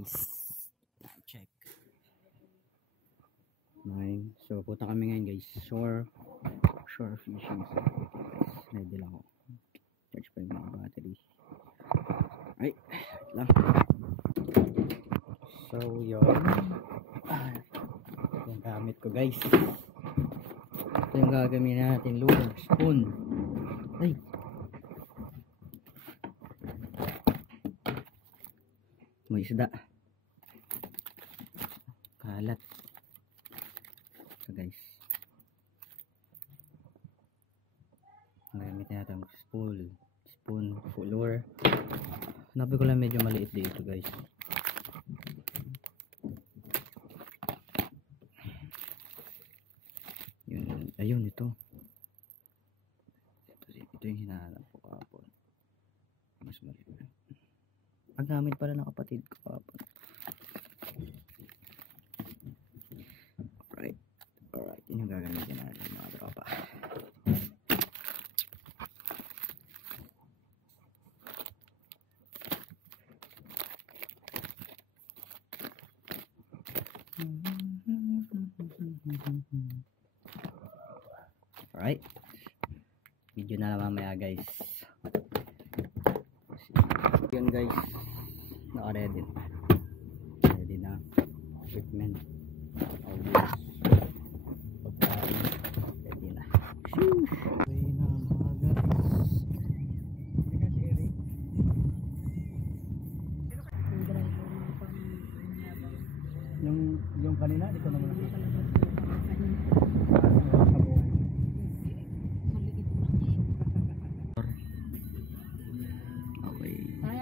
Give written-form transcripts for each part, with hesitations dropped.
guys. Check. 9. So punta kami ngayon guys. Shore fishing. Ready lang ako. Charge pa yung mga battery. Ay, lang. So yun. Ito yung gamit ko guys. Ito yung gagamitin natin. Lure, spoon. Ay. May isda. Kalat. Ito guys. Gagamitin natin spoon, lure. Hanabi ko lang medyo maliit dito guys. Yun, ayun ito. Ito yung hinahanap ko kapon. Mas maliit. Ang gamit pala ng kapatid ko kapon. Alright, yun yung gagamitin natin mga tropa. Alright, video na lang mamaya guys. Yun guys, naka-ready na equipment, audio, pagkain, ready na. Okay na mga guys. Yung kanina dito naman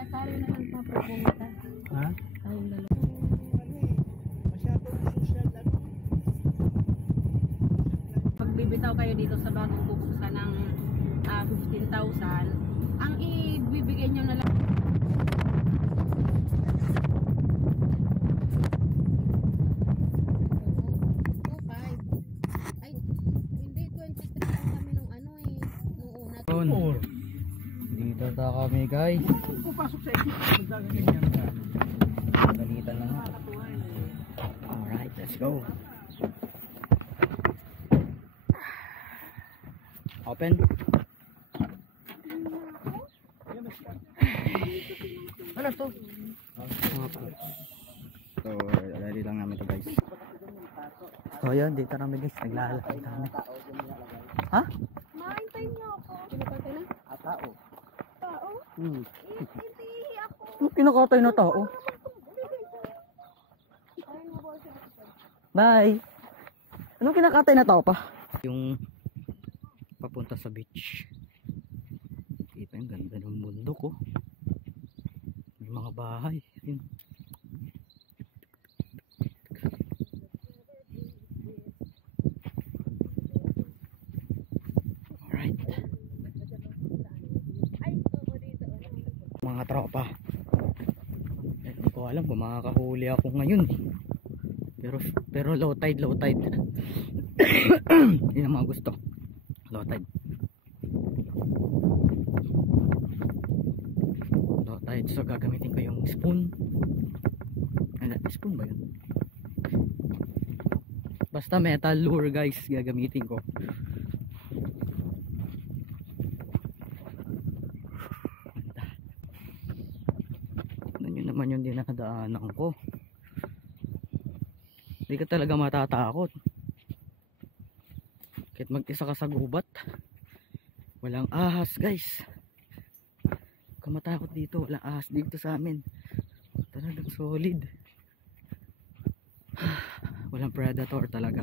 tayo na lang papupunta. Ha? Tayong dalawa. Masyadong social lang. Pag bibitaw kayo dito sa bagong bubuksan ng 15,000, ang ibibigay nyo na lang. Ay, hindi 23 lang kami nung ano nung una. Dito ta kami guys. Pupasok sa isip ganyan ka. Balita na nga. Alright, let's go. Open. Ano to? So, ready lang namin to guys. So yun, dito namin guys. Naglalakad kami. Ha? Maintay niyo ako. Pinapatay na? Tao. Tao? Hmm. Hindi ako. Anong kinakatay na tao? Bye! Anong kinakatay na tao pa? Yung papunta sa beach. Kita yung ganda ng mundo ko. May mga bahay. Yun. Alright. Mga tropa. Hindi ko alam kung makakahuli ako ngayon eh. Pero low tide. Hindi na mga gusto. Low tide. So gagamitin ko yung spoon. Spoon ba yun? Basta metal lure guys, gagamitin ko. Ano yun naman yung dinadaanan ko. Hindi ka talaga matatakot. Kahit mag-isa ka sa gubat. Walang ahas guys. Huwag ka matakot dito. Walang ahas dito sa amin. Talagang solid. Walang predator talaga.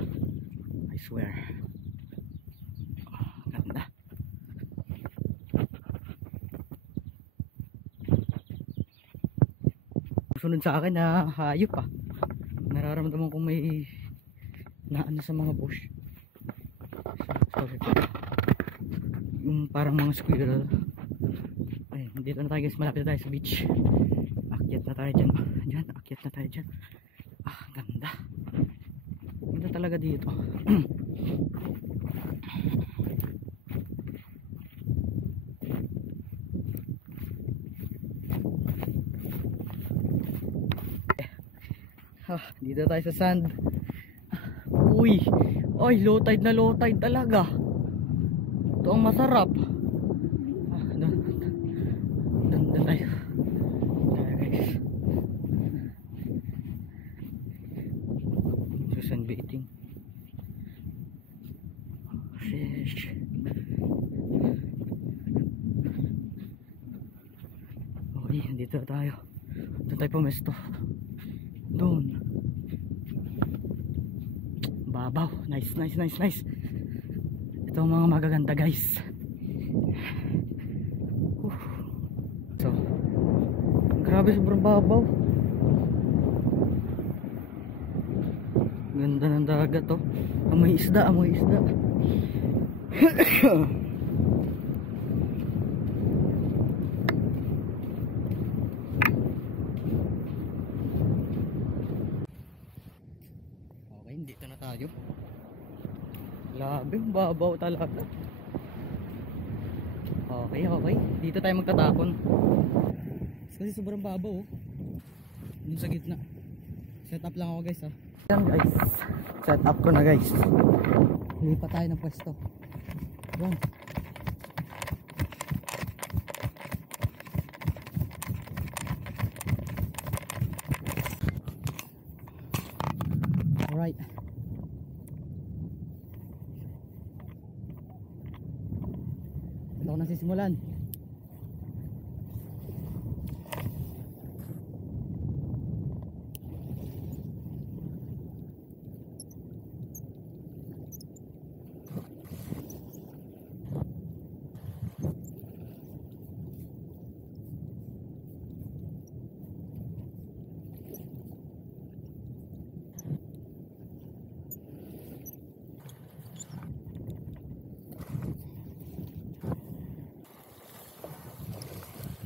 I swear. Ganda. Sunod sa akin na hayop ah. Nararamdaman ko may naano sa mga bush. Sorry. Yung parang mga squirrel. Ay, dito na tayo guys, malapit na tayo sa beach. Akyat na tayo dyan. Akyat na tayo dyan. Ganda. Ganda talaga dito. Dito tayo sa sand. Uy, ay low tide na low tide talaga. Ito ang masarap. Doon tayo. Guys. So sunbathing. Fish. Okay, dito tayo. Doon tayo pumesto. Doon. Babaw. Nice. Ito ang mga magaganda guys. So, grabe, sobrang babaw. Ganda ng dagat to. Amoy isda. Okay, dito na tayo. Grabe, babaw talaga. Okay. Dito tayo magtatapon. Kasi sobrang babaw oh. Dun sa gitna. Set up lang ako guys ha. Yan guys. Set up ko na guys. Lipat tayo ng pwesto. Yan. Alright. Ito ko nasisimulan.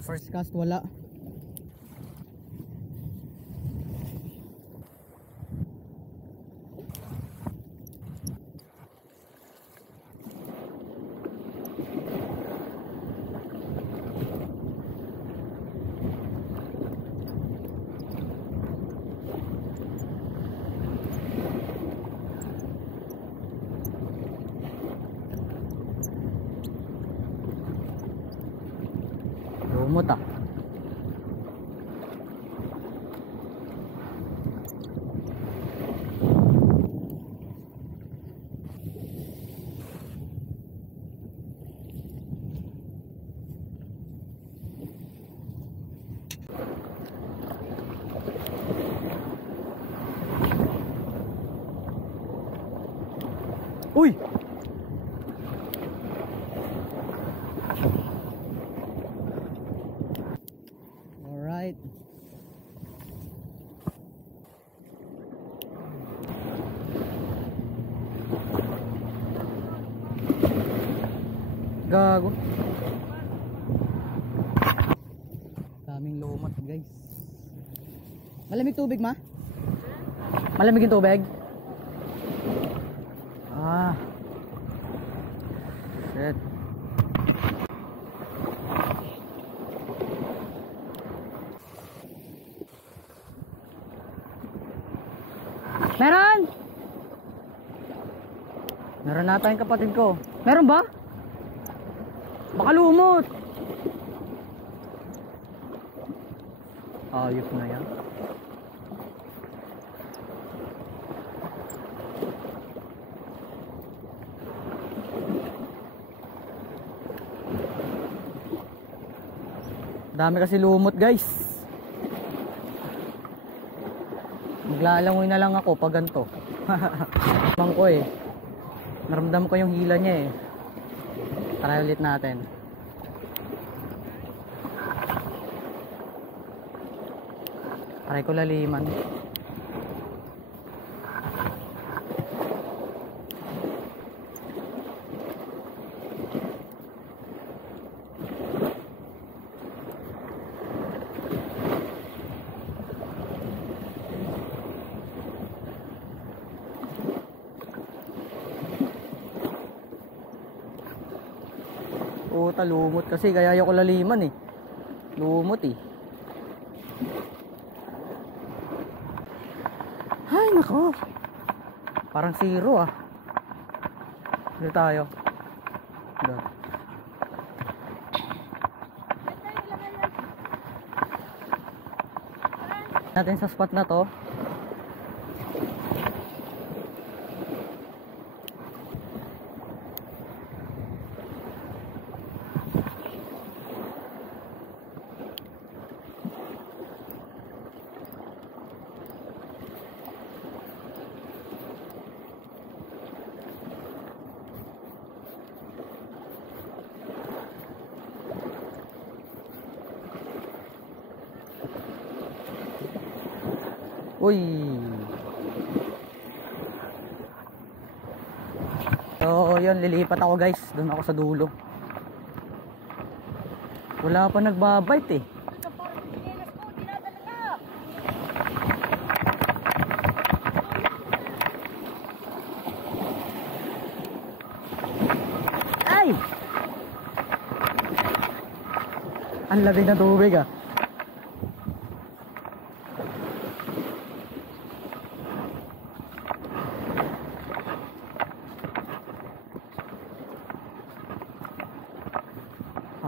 First cast wala. Lumot ah. Uy! Alright. Gago. Daming lumot guys. Malamig tubig ma? Malamig yung tubig? Ah. Shit. Meron! Meron nata yung kapatid ko. Meron ba? Baka lumot. Ayos na yan. Dami kasi lumot guys. Maglalangoy na lang ako pag ganito. Mang ko eh. Naramdam ko yung hila niya eh. Try ulit natin. Try ko laliman. Puta, lumot kasi kaya ayoko laliman eh. Lumot eh. Ay, nako. Parang zero ah. Dito tayo. Doon. Natin sa spot na to. Uy. So, yun, lilipat ako guys. Doon ako sa dulo. Wala pa nagbabite eh. Ay! Ang labig na tubig ah.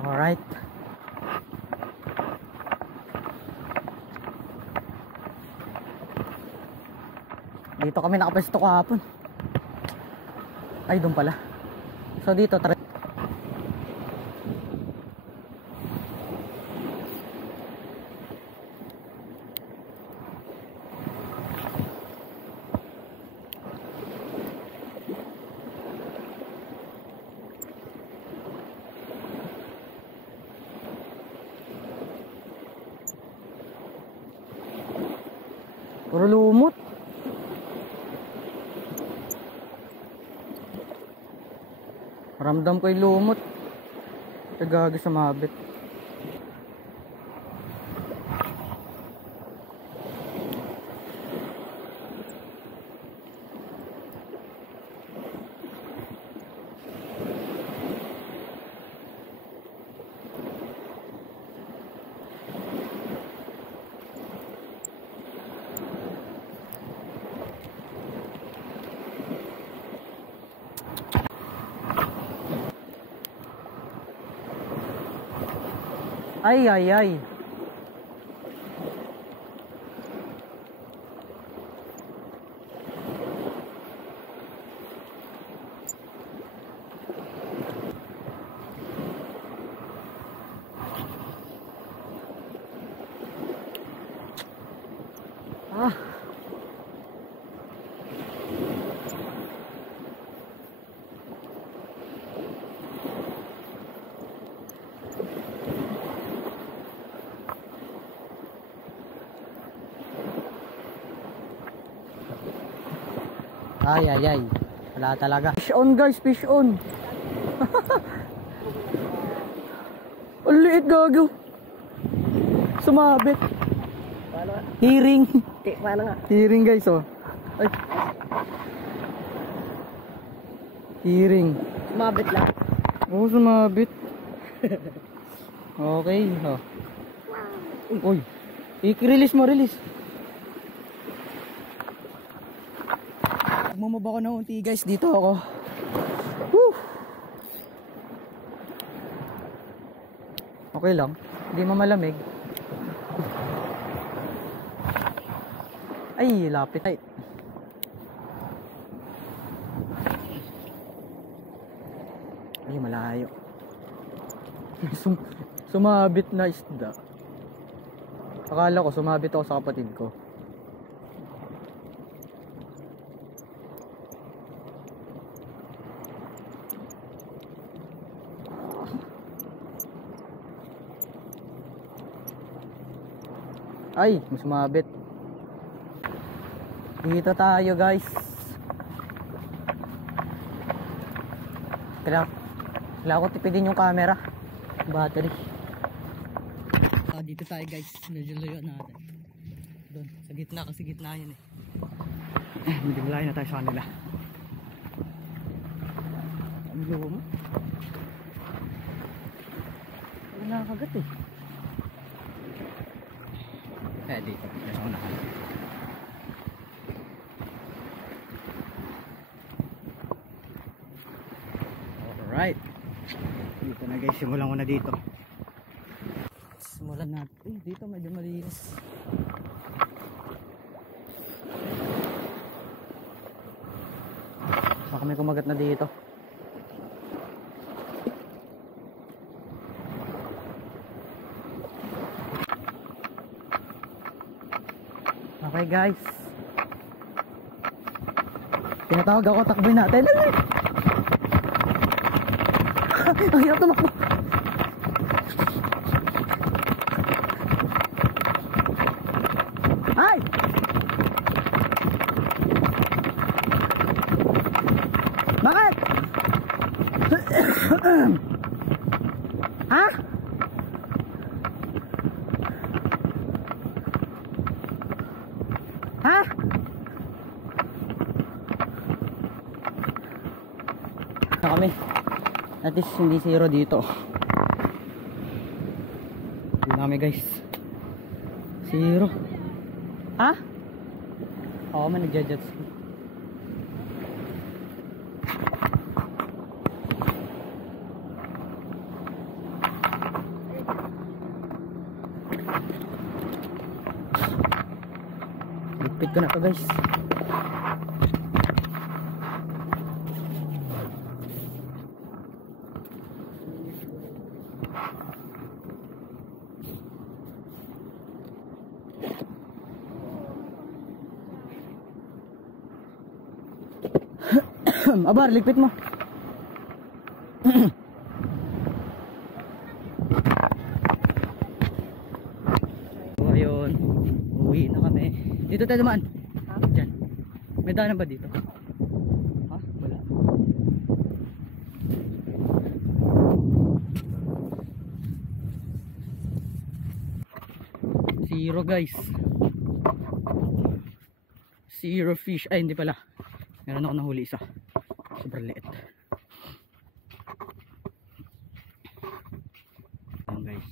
Alright. Dito kami nakapesto kahapon. Ay, doon pala. So dito, puro lumot. Ramdam ko yung lumot. Tagagi sa mabit. Ay, ay, ay. Ah. Ay, ay, ay. Wala talaga. Fish on guys, fish on. Ang liit gago. Sumabit. Paano nga? Hiring. Paano nga? Hiring guys oh. Ay. Hiring. Sumabit lang. Oo, sumabit. Okay. Oh. Uy. I-release mo, release. Magmamaba ko na unti guys, dito ako. Woo! Okay lang, hindi mamalamig. Ay, lapit. Ay. Ay, malayo. Sumabit na isda. Akala ko sumabit ako sa kapatid ko. Ay, mas sumabit. Dito tayo guys. Kailangan ko tipidin yung camera, battery. Dito tayo guys, medyo layo natin. Doon, sa gitna, kasi gitna yun eh. Medyo malayo na tayo sa kanila. Ang luma. Wala nakakagat eh. Kaya dito, nasa unahan. Dito na guys, simulan ko na dito. Simulan natin. Dito medyo malinis. Baka may kumagat na dito. Okay guys, tinatawag ako, takboy natin. Ang hirap tumakbo. Ay! Bakit? Ha? Ha? Kami. At least hindi zero dito. Hindi na kami guys. Zero. Ha? Oo, man nagja-jet ski. Lipit ko na to guys. Abar, ligpit mo. So ayun, uwi na kami. Dito tayo dumaan. Diyan. May daanan ba dito? Ha? Wala. Zero guys. Zero fish. Ay hindi pala. Meron ako nahuli isa. Sobrang liit. Ayan guys.